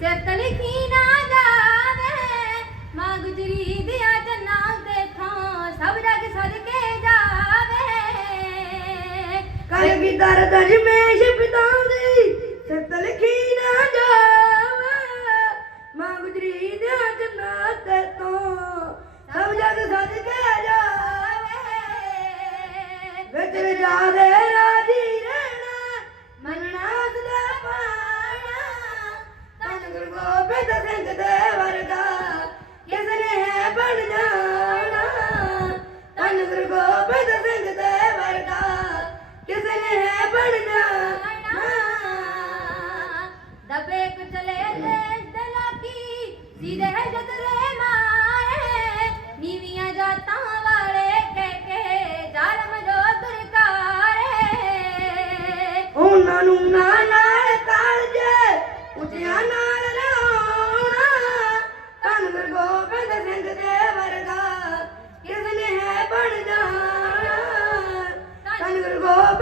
ਸਤਲ ਕੀ ਨਾ ਜਾਵੇ। ਮਾਂ ਗੁਜਰੀ ਦਿਆ ਜਨਾਂ ਦੇ ਥਾਂ ਸਭ ਰਗ ਸਦਕੇ ਜਾਵੇ। ਕਰ ਵੀ ਦਰਦ ਅਜਮੇਸ਼ ਪਿਤਾਂ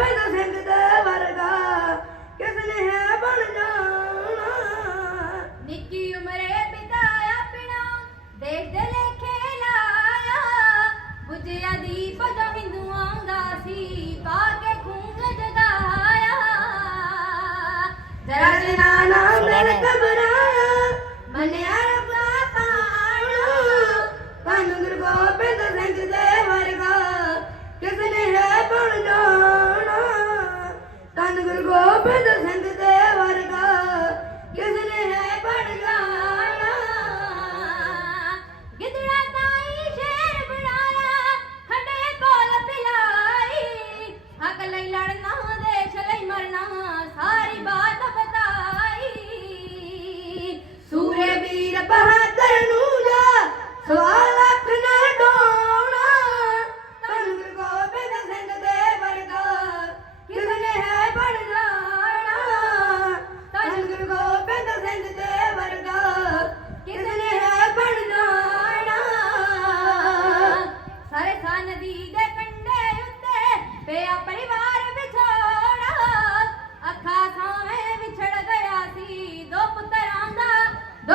ਇਹਦਾ ਸਿੰਘ ਦਾ ਗੋਬਿੰਦ ਸਿੰਘ ਦੇ ਵਰਗਾ ਕਿਸ ਨੇ ਹੈ ਬਣ ਜਾਣਾ। ਗਿੱਦੜਾ ਤਾਈ ਸ਼ੇਰ ਬਣਾਇਆ ਹੱਡੇ ਕੋਲ ਪਿਲਾਈ। ਹੱਕ ਲਈ ਲੜਨਾ, ਦੇਸ਼ ਲਈ ਮਰਨਾ, ਸਾਰੀ ਬਾਤ ਬਤਾਈ। ਸੂਰੇ ਵੀਰ ਨਦੀ ਦੇ ਕੰਢੇ ਉੱਤੇ ਪਿਆ ਪਰਿਵਾਰ ਵਿਛੋੜਾ। ਅੱਖਾਂ ਥਾਵੇਂ ਵਿਛੜ ਗਿਆ ਸੀ, ਦੋ ਪੁੱਤਰਾਂ ਦਾ, ਦੋ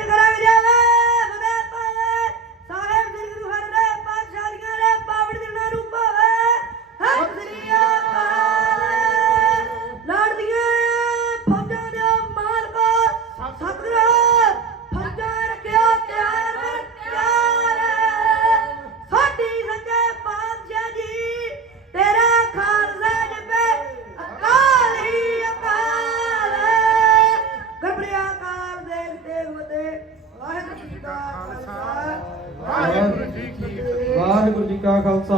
ਕਾ ਖਾਲਸਾ